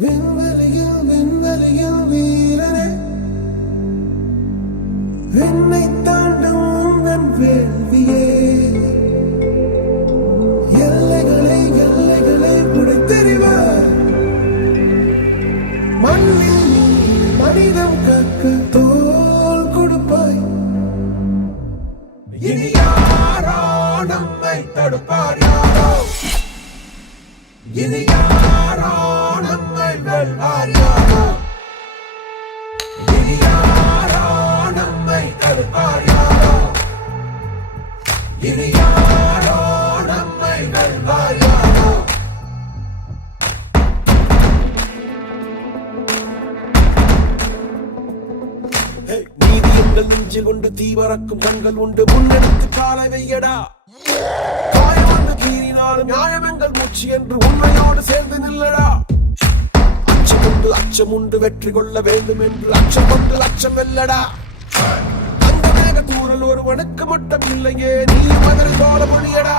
விண்வெளியில் விண்வெளியில் வீரனே, என்னை தாண்டும் உந்தன் வேள்வியே, எல்லைகளை எல்லைகளை புடைத்தெறிவார். மண்ணில் நீ மனிதம் கற்க தோல் கொடுப்பாய். இனி யாரோ நம்மை தடுப்பார், யாரோ இனி யாரோ நம்மை வெல்வார், யாரோ இனி யாரோ நம்மை தடுப்பார், யாரோ இனி யாரோ நம்மை வெல்வார், யாரோ. நீதி எங்கள் நெஞ்சில் உண்டு, தீவரக்கும் கண்கள் உண்டு, முன்னெடுத்து காலை வையடா. காயம் வந்து கீறினாலும் நியாயம் எங்கள் மூச்சு என்று உண்மையோடு சேர்ந்து நில்லடா. அச்சம் உண்டு வெற்றி கொள்ள வேண்டும் என்று அச்சம் கொண்டு அச்சம் வெல்லடா. அந்த மேக தூரல் ஒருவனுக்கு மட்டும் இல்லையே, நீ மகன் போல மொழியடா.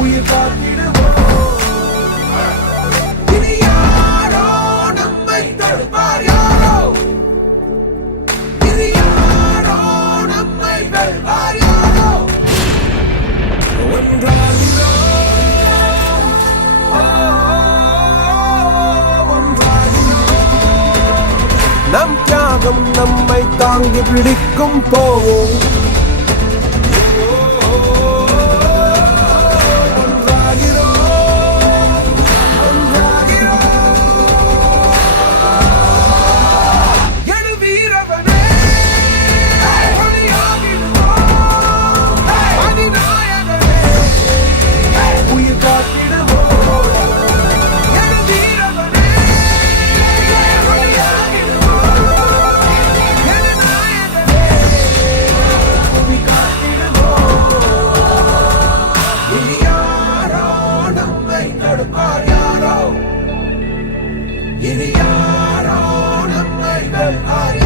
உயிர் காத்திடுவோம். இனி யாரோ நம்மை தடுப்பார், யாரோ இனி யாரோ நம்மை வெல்வார், யாரோ. ஒன்றாகிறோம், ஒன்றாகிறோம். நம் தியாகம் நம்மை தாங்கி பிடிக்கும், போவோம். இனி யாரோ நம்மை வெல்வார்.